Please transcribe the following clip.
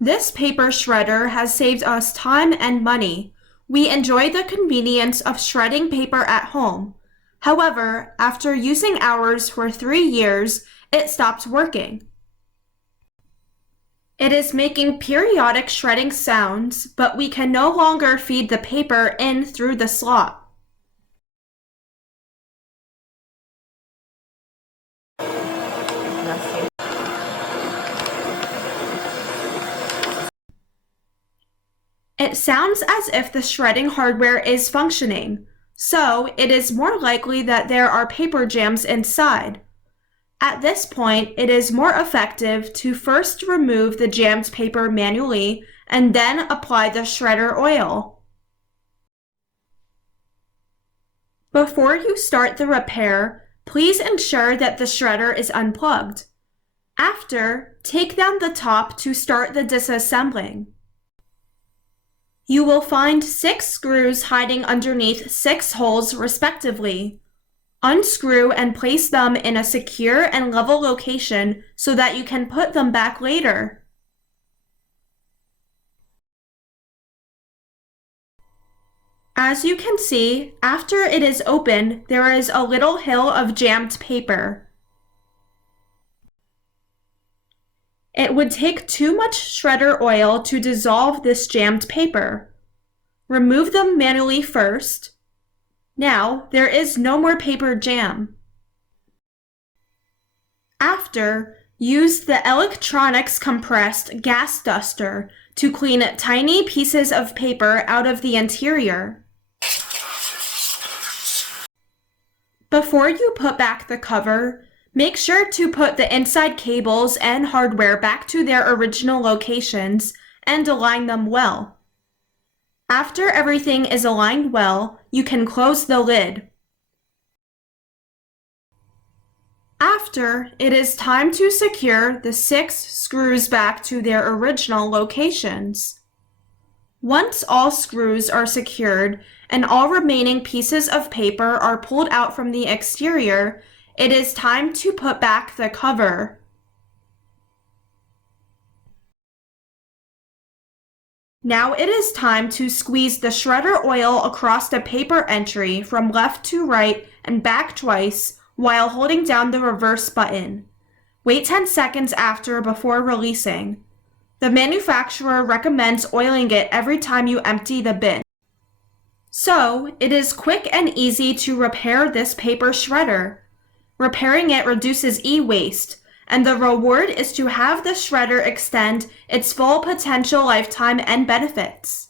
This paper shredder has saved us time and money. We enjoy the convenience of shredding paper at home. However, after using ours for 3 years, it stopped working. It is making periodic shredding sounds, but we can no longer feed the paper in through the slot. It sounds as if the shredding hardware is functioning, so it is more likely that there are paper jams inside. At this point, it is more effective to first remove the jammed paper manually and then apply the shredder oil. Before you start the repair, please ensure that the shredder is unplugged. After, take down the top to start the disassembling. You will find 6 screws hiding underneath 6 holes respectively. Unscrew and place them in a secure and level location so that you can put them back later. As you can see, after it is open, there is a little hill of jammed paper. It would take too much shredder oil to dissolve this jammed paper. Remove them manually first. Now, there is no more paper jam. After, use the electronics compressed gas duster to clean tiny pieces of paper out of the interior. Before you put back the cover, make sure to put the inside cables and hardware back to their original locations and align them well. After everything is aligned well, you can close the lid. After, it is time to secure the 6 screws back to their original locations. Once all screws are secured and all remaining pieces of paper are pulled out from the exterior, it is time to put back the cover. Now it is time to squeeze the shredder oil across the paper entry from left to right and back twice while holding down the reverse button. Wait 10 seconds after before releasing. The manufacturer recommends oiling it every time you empty the bin. So, it is quick and easy to repair this paper shredder. Repairing it reduces e-waste, and the reward is to have the shredder extend its full potential lifetime and benefits.